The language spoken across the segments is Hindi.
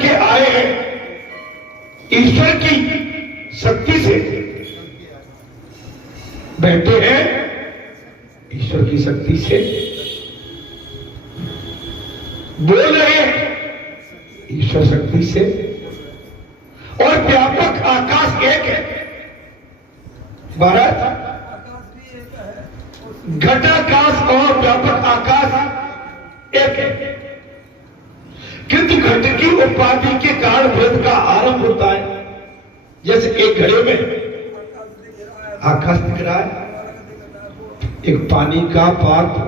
के आए हैं ईश्वर की शक्ति से, बैठे हैं ईश्वर की शक्ति से, बोल रहे हैं ईश्वर शक्ति से, और व्यापक आकाश एक है। भारत घटाकाश और व्यापक आकाश एक है, किंतु घट की उपाधि के कारण भेद का आरंभ होता है। जैसे एक घड़े में आकाश दिख रहा है, एक पानी का पात्र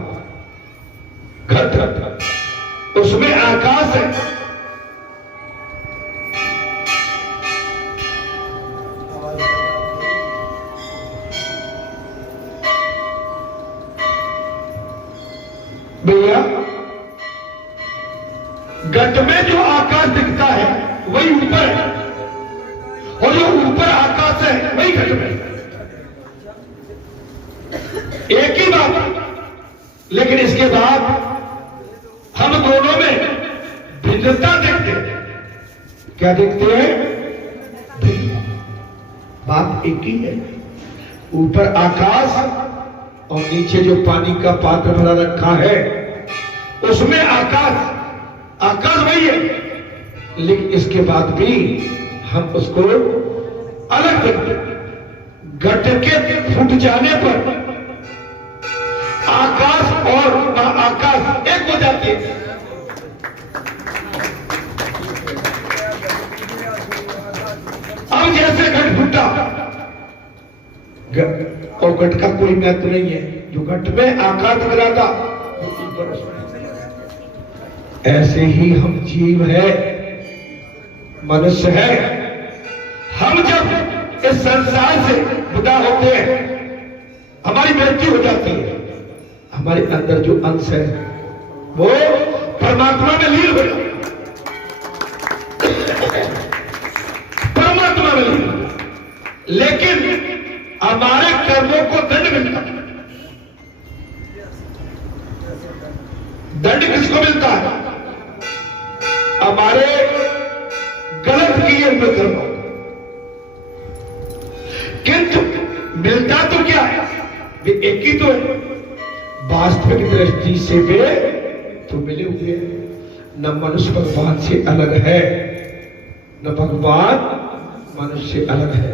घट, उसमें आकाश है। भैया घट में जो आकाश दिखता है वही ऊपर है, और जो ऊपर आकाश है वही घट में। एक ही बात, लेकिन इसके बाद हम दोनों में भिन्नता देखते हैं। क्या देखते हैं? बात एक ही है, ऊपर आकाश और नीचे जो पानी का पात्र भरा रखा है उसमें आकाश, आकाश वही है, लेकिन इसके बाद भी हम उसको अलग देखते हैं। घट के फूट जाने पर आकाश और आकाश एक हो जाती है। अब जैसे घट फूटा, और घट का कोई महत्व नहीं है, जो घट में आकाश दिख रहा था ऐसे ही हम जीव है, मनुष्य है। हम जब इस संसार से विदा होते हैं, हमारी मृत्यु हो जाती है, हमारे अंदर जो अंश है वो परमात्मा में लीन हो जाता है, परमात्मा में लीन। लेकिन हमारे कर्मों को दंड मिलता है। दंड किसको मिलता है? हमारे गलत किए हुए कर्मों। किंतु मिलता तो क्या है? वे एक ही तो है, वास्तविक दृष्टि से वे तो मिले हुए हैं। न मनुष्य भगवान से अलग है, न भगवान मनुष्य से अलग है,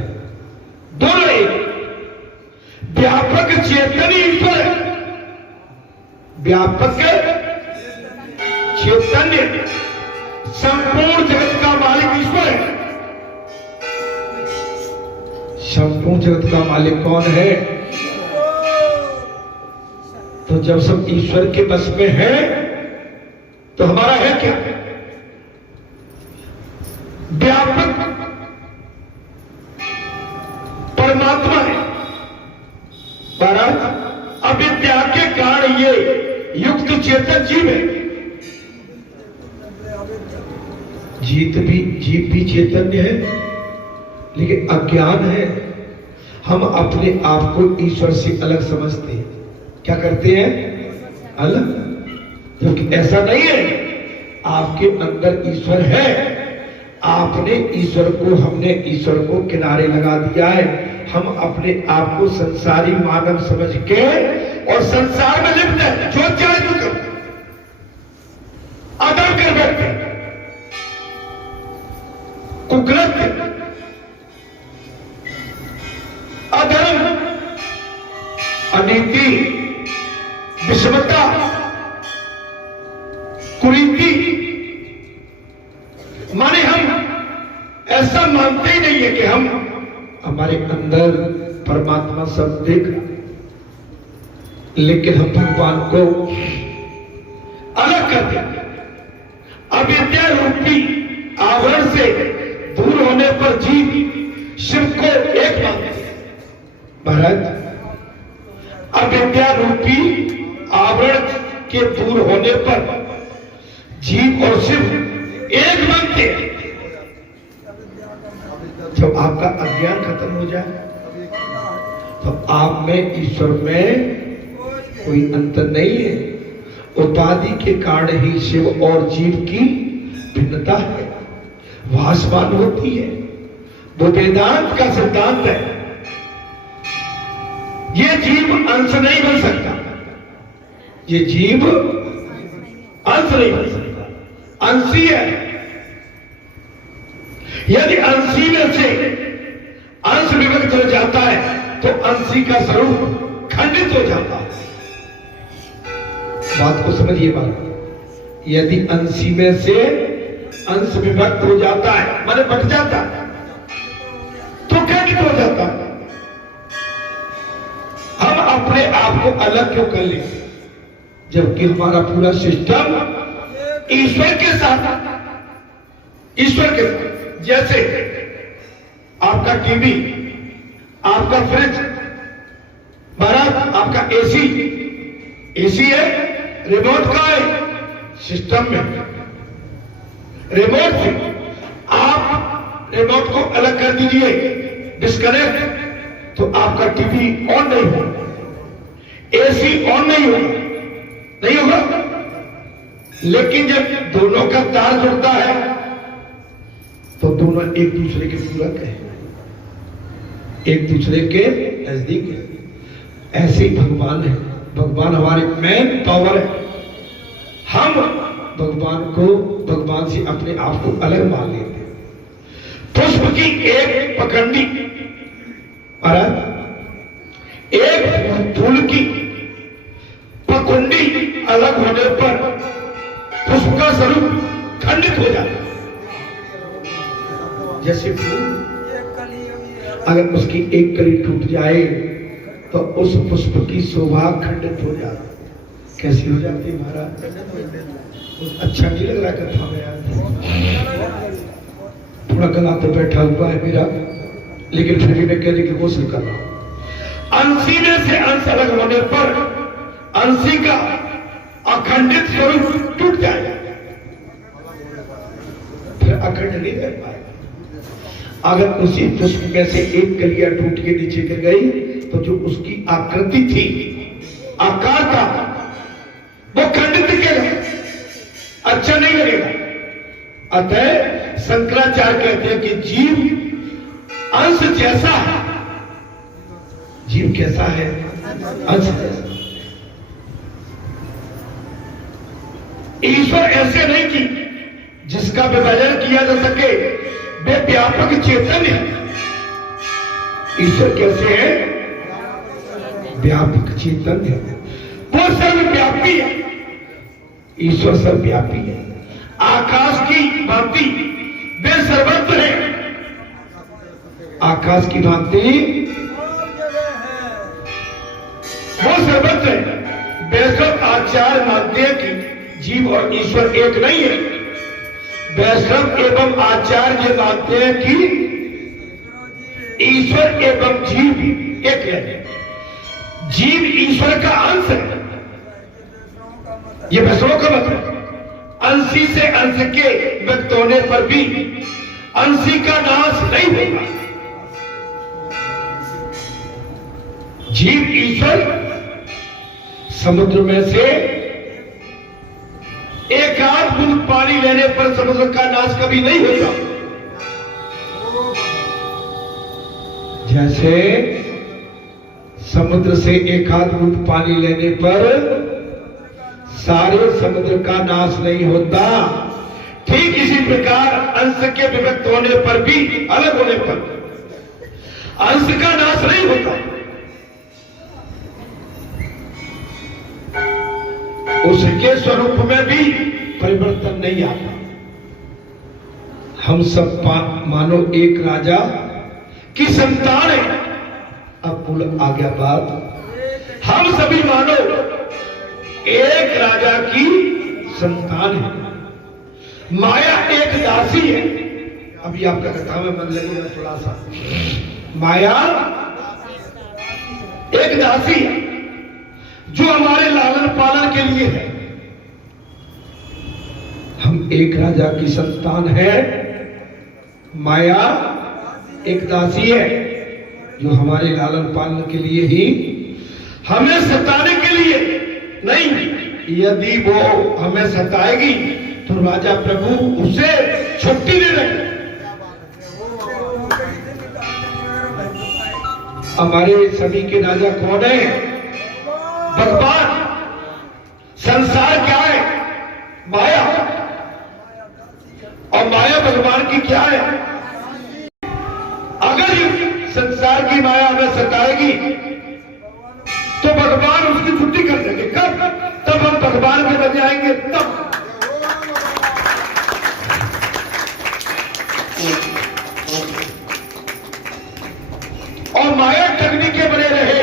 दोनों एक। व्यापक चेतन ईश्वर है, व्यापक चैतन्य संपूर्ण जगत का मालिक ईश्वर है। संपूर्ण जगत का मालिक कौन है? तो जब सब ईश्वर के बस में है तो हमारा है क्या? व्यापक परमात्मा है। भारत अविद्या के कारण ये युक्त चेतन जीव है। जीव भी चैतन्य है, लेकिन अज्ञान है। हम अपने आप को ईश्वर से अलग समझते हैं। क्या करते हैं? अलग, क्योंकि ऐसा नहीं है। आपके अंदर ईश्वर है, आपने ईश्वर को, हमने ईश्वर को किनारे लगा दिया है। हम अपने आप को संसारी मानव समझ के और संसार में लिप्त है, जो चाहे तो कर, अदर कर बैठे, कुकृत्य, अधर्म, अनीति, विषमता, कुरीति, माने हम ऐसा मानते ही नहीं है कि हम, हमारे अंदर परमात्मा सब देख, लेकिन हम भगवान को अलग कर देते। अविद्या रूपी आवरण से दूर होने पर जीव शिव को एक मानते हैं। भारत अविद्या रूपी आवरण के दूर होने पर जीव और शिव एक बनते हैं। जब आपका अज्ञान खत्म हो जाए तो आप में ईश्वर में कोई अंतर नहीं है। उपाधि के कारण ही शिव और जीव की भिन्नता है। भासमान होती है। वो वेदांत का सिद्धांत है। ये जीव अंश नहीं बन सकता, ये जीव अंश नहीं बन सकता, अंशी है। यदि अंशी में से अंश विभक्त हो जाता है तो अंशी का स्वरूप खंडित हो जाता है। बात को समझिए बात। यदि अंशी में से अंश विभक्त हो जाता है माने बट जाता है तो खंडित हो जाता है। हम अपने आप को अलग क्यों कर लें जबकि हमारा पूरा सिस्टम ईश्वर के साथ, ईश्वर के साथ। जैसे आपका टीवी, आपका फ्रिज, महाराज आपका एसी, एसी है, रिमोट का है सिस्टम में, रिमोट से आप रिमोट को अलग कर दीजिए, डिस्कनेक्ट, तो आपका टीवी ऑन नहीं होगा, एसी ऑन नहीं होगा, नहीं होगा। लेकिन जब दोनों का तार जुड़ता है तो दोनों एक दूसरे के पूरक है, एक दूसरे के नजदीक है। ऐसे ही भगवान है। भगवान हमारे मेन पावर है। हम भगवान को, भगवान से अपने आप को अलग मान लेते हैं। पुष्प की एक पखंडी, एक फूल की पखंडी अलग होने पर पुष्प का स्वरूप खंडित हो जाता है। जैसे फूल अगर उसकी एक कली टूट जाए तो उस पुष्प की शोभा खंडित हो जाती। कैसी हो जाती है महाराज? अच्छा नहीं लग रहा कथा में यार, थोड़ा गला तो बैठा हुआ है मेरा, लेकिन फिर भी मैं कहने की कोशिश कर रहा हूं। अंशी में से अंश अलग होने पर अंशी का अखंडित स्वरूप टूट जाएगा, फिर अखंड नहीं रह पाएगा। अगर उसी पुष्प में से एक कलियां टूट के नीचे गिर गई तो जो उसकी आकृति थी, आकार था, वो खंडित दिखेगा, अच्छा नहीं लगेगा। अतः शंकराचार्य कहते हैं कि जीव अंश जैसा है। जीव कैसा है? अंश जैसा। ईश्वर ऐसे नहीं कि जिसका विभाजन किया जा सके, वे व्यापक चेतन है। ईश्वर कैसे है? व्यापक चेतन है, वो सर्वव्यापी है। ईश्वर सर्वव्यापी है। आकाश की भांति वे सर्वत्र है। आकाश की भांति वो सर्वत्र है। वैष्णव आचार्य मानते हैं कि जीव और ईश्वर एक नहीं है। वैष्णव एवं आचार्य मानते हैं कि ईश्वर एवं जीव एक है। जीव ईश्वर का अंश है, ये वैष्णव का मत है। अंशी से अंश के व्यक्त होने पर भी अंशी का नाश नहीं होगा। जीव ईश्वर समुद्र में से एक आध बूंद पानी लेने पर समुद्र का नाश कभी नहीं होता। जैसे समुद्र से एक आध बूंद पानी लेने पर सारे समुद्र का नाश नहीं होता, ठीक इसी प्रकार अंश के विभक्त होने पर भी, अलग होने पर अंश का नाश नहीं होता। उसके स्वरूप में भी परिवर्तन नहीं आता। हम सब मानो एक राजा की संतान है। अब बोल आ गया बात। हम सभी मानो एक राजा की संतान है। माया एक दासी है। अभी आपका कथा में मन लगेगा थोड़ा सा। माया एक दासी है जो हमारे लालन पालन के लिए है। हम एक राजा की संतान है। माया एक दासी है जो हमारे लालन पालन के लिए ही, हमें सताने के लिए नहीं। यदि वो हमें सताएगी तो राजा प्रभु उसे छुट्टी दे रहे। हमारे सभी के राजा कौन है? भगवान। संसार क्या है? माया। और माया भगवान की क्या है? अगर संसार की माया हमें सताएगी तो भगवान उसकी छुट्टी कर देंगे। कब? तब हम भगवान के बन जाएंगे। तब और माया ठगने के बने रहे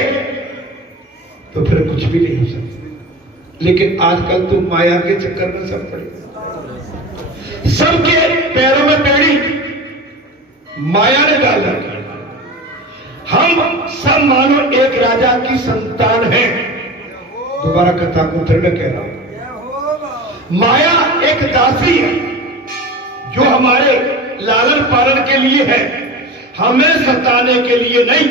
तो फिर कुछ भी नहीं हो सकता। लेकिन आजकल तो माया के चक्कर में सब पड़े, सबके पैरों में बेड़ी माया ने डाल रखी। हम सब मानो एक राजा की संतान हैं। दोबारा कथा को फिर मैं कह रहा हूं, माया एक दासी है जो हमारे लालन पालन के लिए है, हमें सताने के लिए नहीं।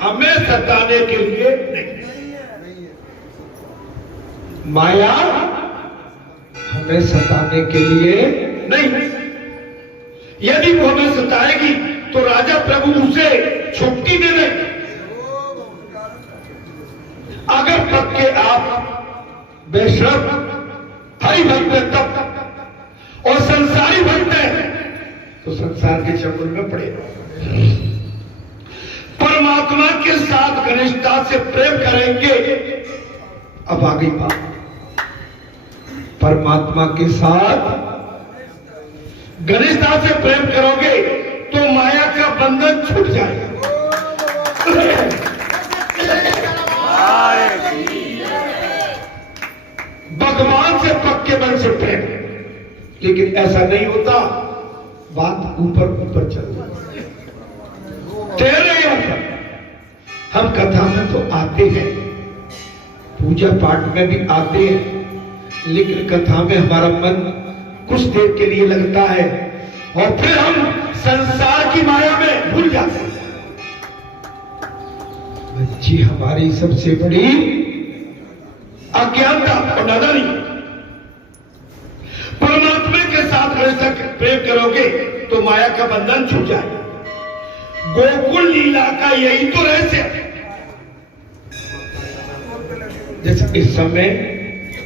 हमें सताने के लिए नहीं। माया हमें सताने के लिए नहीं। यदि वो हमें सताएगी तो राजा प्रभु उसे छुट्टी दे देंगे। अगर पक्के आप वैष्णव हरि भक्त हैं तब, और संसारी भक्त हैं तो संसार के चंगुल में पड़े। परमात्मा के साथ घनिष्ठता से प्रेम करेंगे। अब आ गई बात, परमात्मा के साथ घनिष्ठता से प्रेम करोगे तो माया का बंधन छूट जाएगा। भगवान से पक्के मन से प्रेम। लेकिन ऐसा नहीं होता, बात ऊपर ऊपर चल रही। तेरे ऊपर हम कथा में तो आते हैं, पूजा पाठ में भी आते हैं, लेकिन कथा में हमारा मन कुछ देर के लिए लगता है और फिर हम संसार की माया में भूल जाते हैं। बच्ची हमारी सबसे बड़ी अज्ञानता और नादानी। परमात्मा के साथ प्रेम करोगे तो माया का बंधन छूट जाएगा। गोकुल लीला का यही तो रहस्य है। जैसे इस समय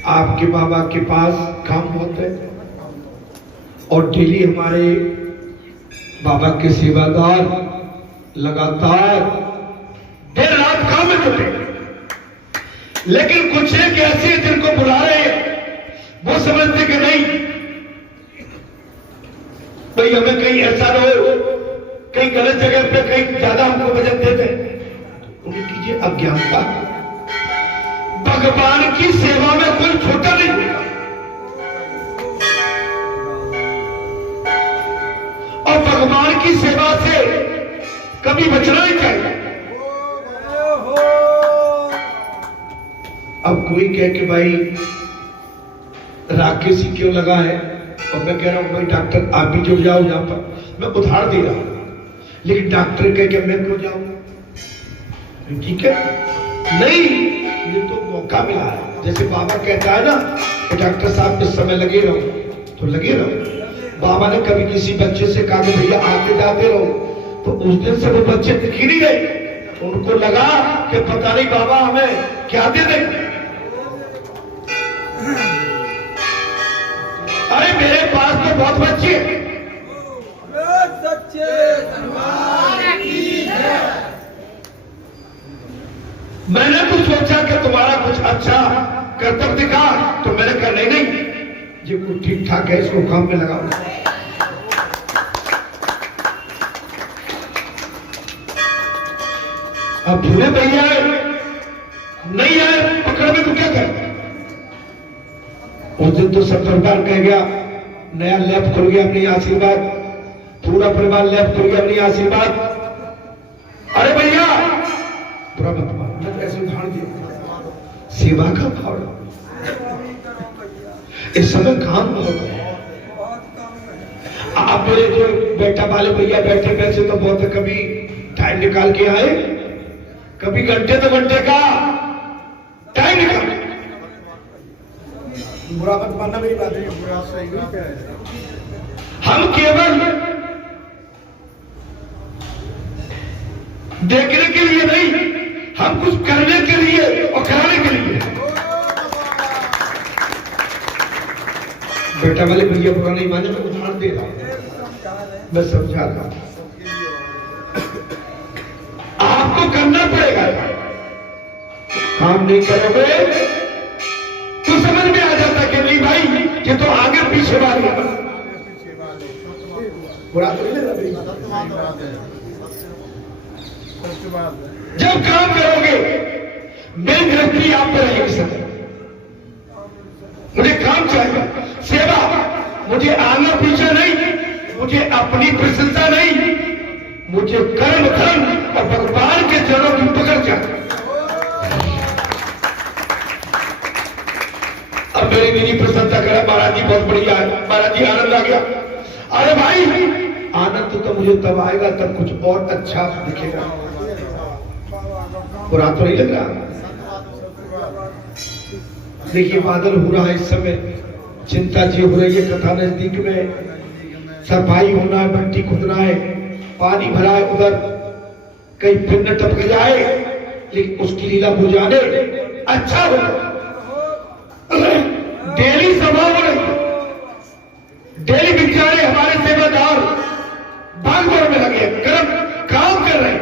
आपके बाबा के पास काम बहुत है और डेली हमारे बाबा के सेवादार लगातार देर रात काम में जुटे। लेकिन कुछ एक ऐसे जिनको बुला रहे हैं वो समझते कि नहीं भाई हमें कहीं ऐसा ना हो, कहीं गलत जगह पे कहीं ज्यादा हमको वजन देते। उन्हें कीजिए अज्ञानता। भगवान की सेवा में कोई छोटा नहीं होगा और भगवान की सेवा से कभी बचना ही चाहिए। अब कोई कहे कि भाई राकेश ही क्यों लगा है, और मैं कह रहा हूं भाई डॉक्टर आप भी जुड़ जाओ यहां पर, मैं उधार दे रहा हूं। लेकिन डॉक्टर कह के मैं क्यों जाऊं? ठीक है, नहीं, ये तो मौका मिला है। जैसे बाबा कहता है ना कि डॉक्टर साहब इस समय लगे रहो, तो लगे रहो। बाबा ने कभी किसी बच्चे से कहा कि भैया आते जाते रहो, तो उस दिन से वो बच्चे दिखी नहीं गए। उनको लगा कि पता नहीं बाबा हमें क्या दे देंगे। अरे मेरे पास तो बहुत बच्चे हैं। मैंने तो सोचा कि तुम्हारा कुछ अच्छा कर्तव्य दिखा, तो मैंने कहा नहीं नहीं, ये कुछ ठीक ठाक है, इसको काम में लगाओ। अब भूले भैया नहीं आए पकड़ में तो क्या कर। उस दिन तो सब परिवार कह गया, नया लैब खुल गया अपनी आशीर्वाद, पूरा परिवार लैब खुल गया अपनी आशीर्वाद। अरे भैया बुरा मत मानो, मैं कैसे उदाहरण दिया, सेवा का भाव। इस समय काम बहुत है। आप मेरे जो बेटा वाले भैया बैठे वैसे तो बहुत, कभी टाइम निकाल के आए, कभी घंटे तो घंटे का टाइम निकाल। बुरा मत मानना मेरी बात है, बुरा सही है। हम केवल देखने के लिए नहीं, हम कुछ करने के लिए और कराने के लिए। बेटा वाले भैया बुरा नहीं माने, मैं उदाहरण दे रहा हूं, मैं समझा रहा हूं। आपको करना पड़ेगा, काम नहीं करोगे तो समझ में आ जाता कि नहीं भाई ये तो आगे पीछे वाली है। बुरा तो नहीं लग रहा। जब काम करोगे मेरी गृहस्थी आप पर रहेगी। सर मुझे काम चाहिए, सेवा, मुझे आगे पीछे नहीं, मुझे अपनी प्रशंसा नहीं, मुझे कर्म धर्म और भगवान के चरणों की पकड़ चाहिए। अब मेरी मेरी प्रशंसा करा, महाराज जी बहुत बढ़िया है, महाराज जी आनंद आ गया। अरे भाई आनंद तो मुझे तब आएगा तब कुछ और अच्छा दिखेगा। बुरा तो नहीं लग रहा। देखिए बादल हो रहा है इस समय, चिंता जी हो रही है, कथा नजदीक में, सफाई होना है, मिट्टी खुदना है, पानी भरा है, उधर कहीं पिंड टपक जाए, लेकिन उसकी लीला बुझाने अच्छा हो। डेली सभा हो रही, डेली बेचारे हमारे सेवादार भागदौड़ में लगे, काम कर रहे हैं।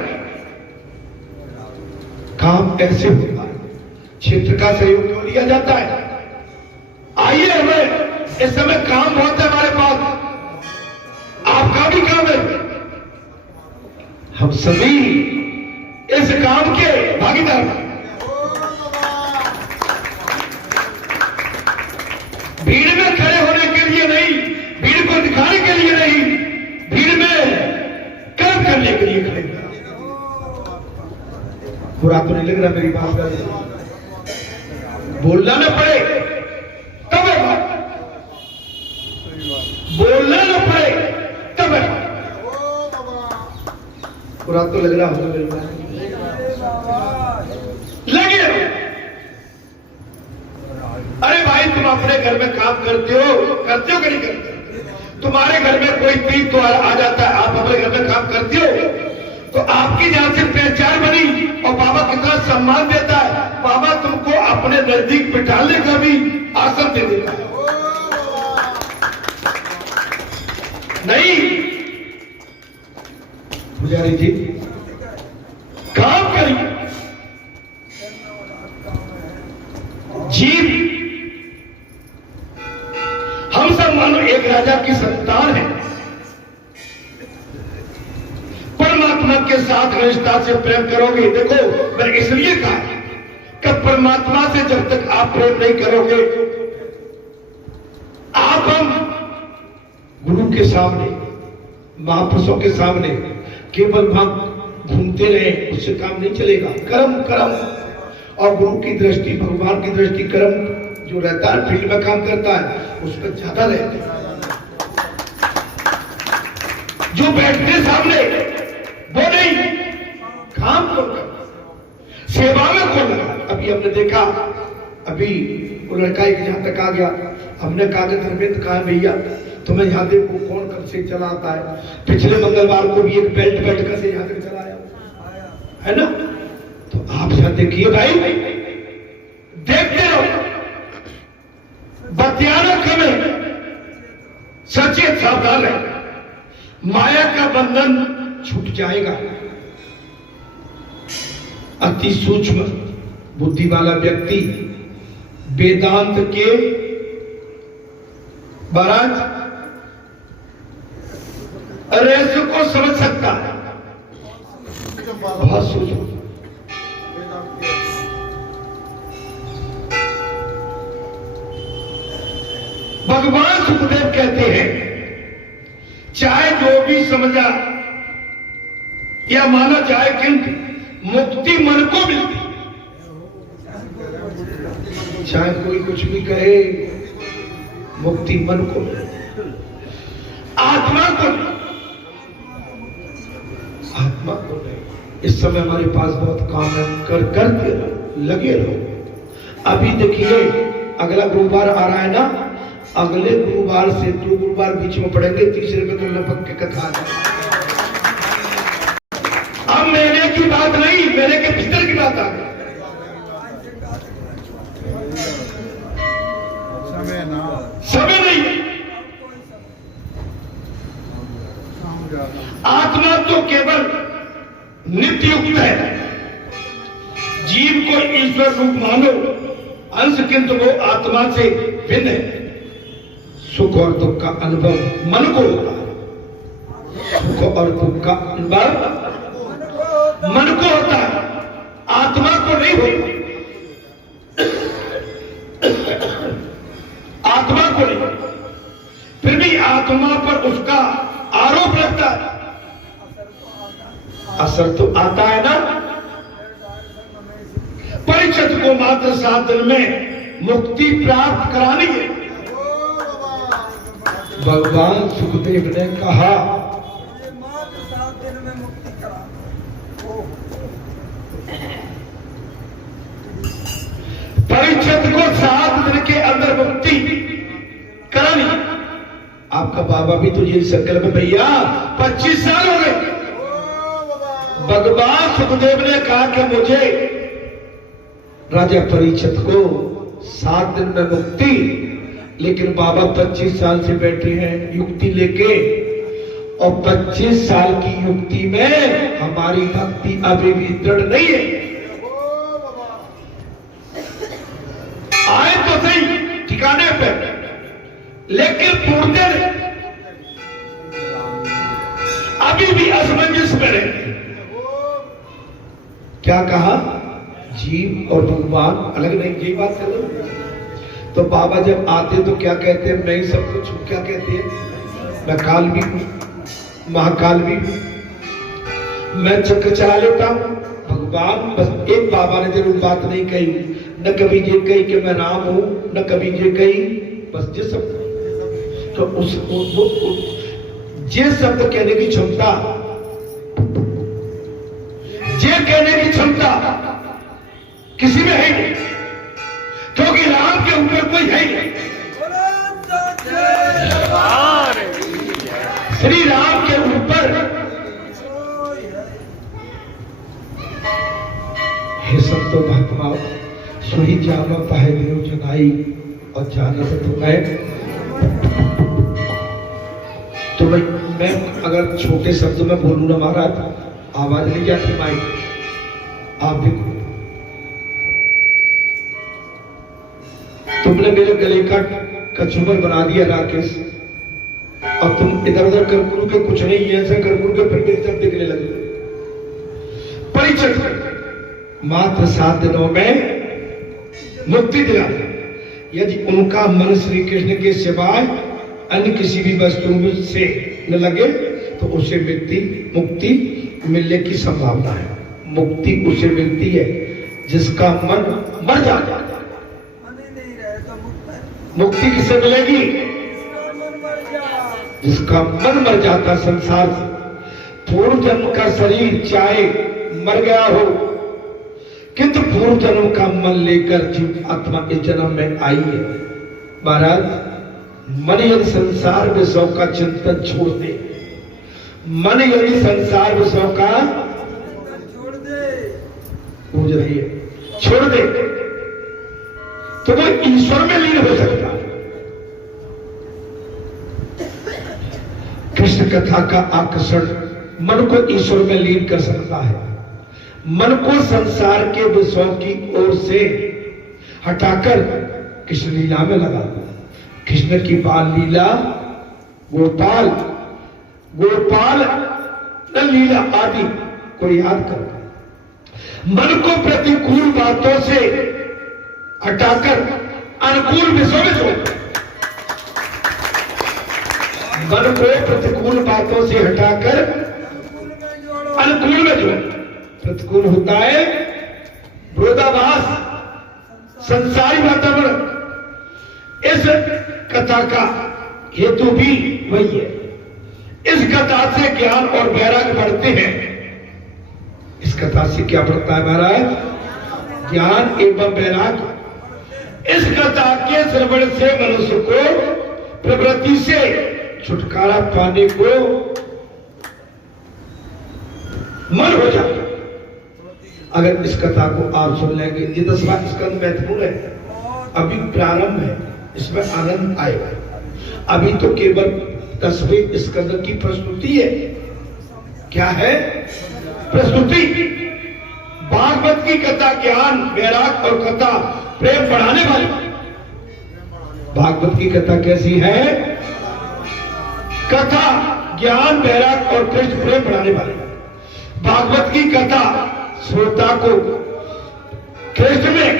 काम ऐसे होगा, क्षेत्र का सहयोग क्यों लिया जाता है? आइए, हमें इस समय काम बहुत है हमारे पास, आपका भी काम है, हम सभी इस काम के भागीदार हैं। भीड़ में खड़े होने के लिए नहीं, भीड़ को दिखाने के लिए नहीं, भीड़ में कर्म करने के लिए खड़े। बुरा तो नहीं लग रहा मेरी बात का? बोलना न पड़े तब है बात, बोलना न पड़े तब है। बुरा तो लग रहा होगा मेरी बात, लगे। अरे भाई तुम अपने घर में काम करते हो कि नहीं करते? तुम्हारे घर में कोई तीज त्योहार आ जाता है, आप अपने घर में काम करते हो, तो आपकी जहां से पहचान बनी और बाबा कितना सम्मान देता है, बाबा तुमको अपने नजदीक बिठाने का भी आसन दे देता है। नहीं पुजारी जी, काम करिए, जीव हम सब मानो एक राजा की संतान है, परमात्मा के साथ निष्ठा से प्रेम करोगे। देखो मैंने इसलिए कहा कि परमात्मा से जब तक आप प्रेम नहीं करोगे, आप हम गुरु के सामने, महापुरुषों के सामने केवल वहां घूमते रहे, उससे काम नहीं चलेगा। कर्म कर्म और गुरु की दृष्टि, भगवान की दृष्टि, कर्म जो रहता है फील्ड में काम करता है उस पर ज्यादा रहते हैं। जो बैठते सामने वो नहीं, काम कौन कर, सेवा में कौन लगा। अभी हमने देखा, अभी वो लड़का एक यहां तक आ गया, हमने कहा कि धर्मेंद्र कहा है भैया, तुम्हें यहाँ देखो कौन कब से चलाता है। पिछले मंगलवार को भी एक बेल्ट कर से यहाँ तक चलाया है ना। तो आप यहाँ देखिए भाई, देखते रहो, बतियाना कमे, सचेत सावधान है, माया का बंधन छूट जाएगा। अति सूक्ष्म बुद्धि वाला व्यक्ति वेदांत के महाराज रहस्य को समझ सकता है, बहुत सूक्ष्म। भगवान सुखदेव कहते हैं, चाहे जो भी समझा या माना जाए, किंतु मुक्ति मन को मिलती। चाहे कोई कुछ भी कहे, मुक्ति मन को मिलती, आत्मा को नहीं, आत्मा को नहीं। इस समय हमारे पास बहुत काम है, करके लगे रहो। अभी देखिए अगला गुरुवार आ रहा है ना, अगले गुरुवार से 2 गुरुवार बीच में पड़ेंगे, तीसरे में तो लगभग के कथा है। अब महीने की बात नहीं, महीने के भीतर की बात आ गई। समय नहीं। आत्मा तो केवल नित्य युक्त है। जीव को ईश्वर रूप मानो अंश, किंतु वो आत्मा से भिन्न है। सुख और दुख का अनुभव मन को होता है। सुख और दुख का अनुभव मन को होता है, आत्मा को नहीं होता। आत्मा को नहीं, फिर भी आत्मा पर उसका आरोप लगता है। असर तो आता है ना। परिचित को मात्र 7 दिन में मुक्ति प्राप्त करानी है। भगवान सुखदेव ने कहा मात्र 7 दिन में मुक्ति करा। परिचित को 7 दिन के अंदर मुक्ति करानी। आपका बाबा भी तो ये संकल्प है भैया, 25 साल हो गए। भगवान सुखदेव ने कहा कि मुझे राजा परीक्षित को 7 दिन में मुक्ति, लेकिन बाबा 25 साल से बैठे हैं युक्ति लेके, और 25 साल की युक्ति में हमारी भक्ति अभी भी दृढ़ नहीं है। आए तो सही ठिकाने पे, लेकिन पूर्णते अभी भी असमंजस में रहते। क्या कहा? जीव और भगवान अलग नहीं, यही बात कर दो। तो बाबा जब आते तो क्या कहते हैं? मैं ही सब कुछ हूं। क्या कहते हैं? मैं काल भी हूं, महाकाल भी हूं, मैं चक्र चला लेता हूं। भगवान बस एक बाबा ने जरूर बात नहीं कही, न कभी ये कही कि मैं राम हूं, न कभी ये कही, बस ये सब। तो ये शब्द कहने की क्षमता, ये कहने की क्षमता किसी में है नहीं, क्योंकि राम के ऊपर कोई है नहीं। श्री राम के ऊपर हे संतो महात्माओ, सुही जानत है देव जनाई, और जानत तो मैं अगर छोटे शब्द में बोलूं ना महाराज, आवाज नहीं जाती माइक। आप देखो, तुमने मेरे गले का कचूमर बना दिया राकेश, और तुम इधर उधर करकुरु के कुछ नहीं है, ऐसा करकुरु के फिर मेरी तरफ देखने लगे। परिचय मात्र 7 दिनों में मुक्ति दिला। यदि उनका मन श्री कृष्ण के सिवाय अन्य किसी भी वस्तु से न लगे तो उसे मुक्ति मिलने की संभावना है। मुक्ति उसे मिलती है जिसका मन मर जाता है। मुक्ति किसे मिलेगी? जिसका मन मर जाता संसार से। पूर्व जन्म का शरीर चाहे मर गया हो, किंतु पूर्व जन्म का मन लेकर जीव आत्मा इस जन्म में आई है। महाराज, मन यदि संसार विषयों का चिंतन छोड़ दे, मन यदि संसार विषयों का पूज रही है छोड़ दे, तो वो ईश्वर में लीन हो सकता है। कृष्ण कथा का आकर्षण मन को ईश्वर में लीन कर सकता है। मन को संसार के विषयों की ओर से हटाकर कृष्ण लीला में लगा। कृष्ण की बाल लीला, गोपाल लीला आदि को याद करो। मन को प्रतिकूल बातों से हटाकर अनुकूल विषयों में जोड़। मन को प्रतिकूल बातों से हटाकर अनुकूल में जोड़। प्रतिकूल होता है विरोधाभास, संसारी वातावरण। इस कथा का हेतु भी वही है। इस कथा से ज्ञान और वैराग्य बढ़ते हैं। इस कथा से क्या बढ़ता है महाराज? ज्ञान एवं वैराग्य। इस कथा के श्रवण से मनुष्य को प्रवृत्ति से छुटकारा पाने को मन हो जाता। अगर इस कथा को आप सुन लेंगे, ये 10वां स्कंद महत्वपूर्ण है, अभी प्रारंभ है, इसमें आनंद आएगा। अभी तो केवल 10वें स्कंद की प्रस्तुति है। क्या है? प्रस्तुति। भागवत की कथा ज्ञान, वैराग और कथा प्रेम बढ़ाने वाली। भागवत की कथा कैसी है? कथा ज्ञान, वैराग और कृष्ण प्रेम बढ़ाने वाली। भागवत की कथा श्रोता को कृष्ण में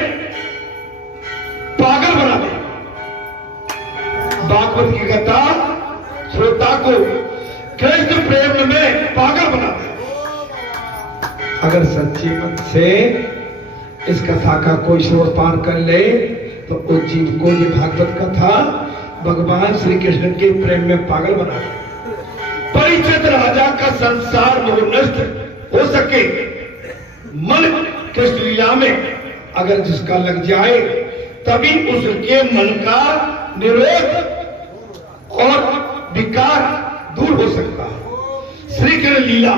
पागल बना दे। भागवत की कथा श्रोता को कृष्ण प्रेम में पागल बना दे। अगर सच्चे मन से इस कथा का कोई श्रोतान कर ले तो उस जीव को ये भागवत कथा भगवान श्री कृष्ण के प्रेम में पागल बना दे। परीक्षित राजा का संसार मोह नष्ट हो सके, मन कृष्ण लीला में अगर जिसका लग जाए तभी उसके मन का निरोध और विकार दूर हो सकता है। श्री कृष्ण लीला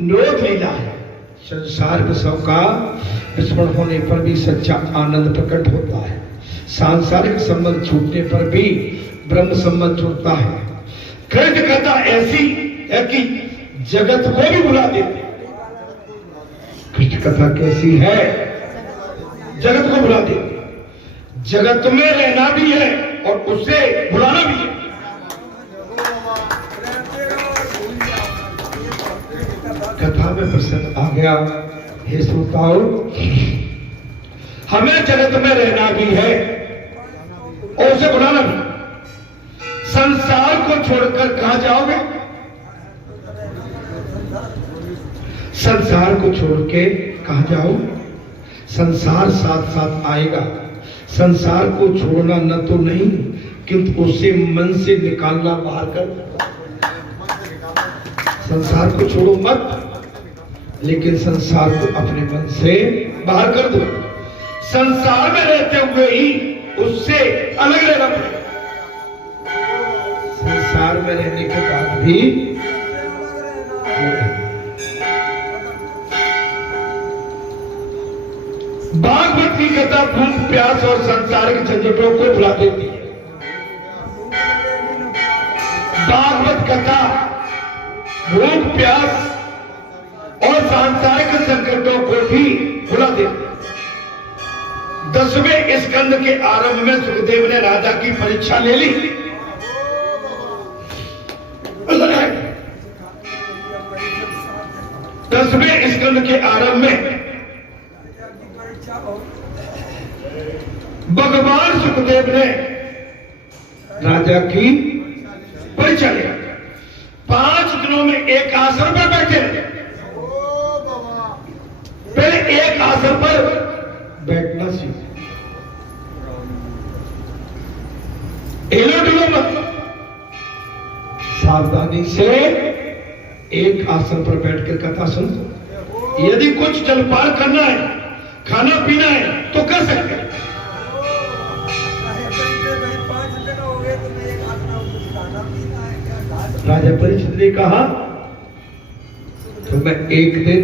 निरोध लीला है। संसार विषयों का विस्मरण होने पर भी सच्चा आनंद प्रकट होता है। सांसारिक संबंध छूटने पर भी ब्रह्म संबंध छूटता है। कृष्ण कथा ऐसी है कि जगत को भी भुला देती। कृष्ण कथा कैसी है? जगत को भुला देती। जगत में रहना भी है और उसे भुलाना भी है। कथा में प्रसंग आ गया। हे श्रोताओं, हमें जगत में रहना भी है और उसे भुलाना भी। संसार को छोड़कर कहां जाओगे? संसार को छोड़ के कहां जाओ? संसार साथ साथ आएगा। संसार को छोड़ना न तो नहीं किंतु उसे मन से निकालना बाहर कर। संसार को छोड़ो मत, लेकिन संसार को अपने मन से बाहर कर दो। संसार में रहते हुए ही उससे अलग रहना पड़ेगा। संसार में रहने के बाद भी भागवत की कथा भूख प्यास और सांसारिक झंझटों को भुला देती है। भागवत कथा भूख प्यास और सांसारिक संकटों को भी भुला देती है। 10वें स्कंद के आरंभ में सुखदेव ने राजा की परीक्षा ले ली। 10वें स्कंद के आरंभ में भगवान सुखदेव ने राजा की परीक्षा ली। 5 दिनों में एक आसन पर बैठे। पहले एक आसन पर बैठना सीखे। हिलो डुलो मत, सावधानी से एक आसन पर बैठकर कथा सुन। यदि कुछ जलपान करना है, खाना पीना है तो कर सकते हैं। राजा परीक्षित ने कहा तो मैं एक दिन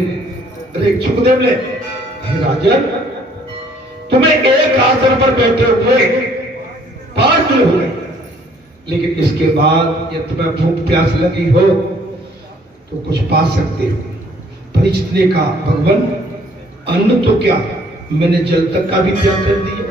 सुखदेव ने, राजा तुम्हें एक आसन पर बैठे हुए 5 दिन हो गए, लेकिन इसके बाद यदि तुम्हें भूख प्यास लगी हो तो कुछ पा सकते हो। परीक्षित ने कहा भगवान अन्न तो क्या, मैंने जल तक का भी त्याग कर दिया।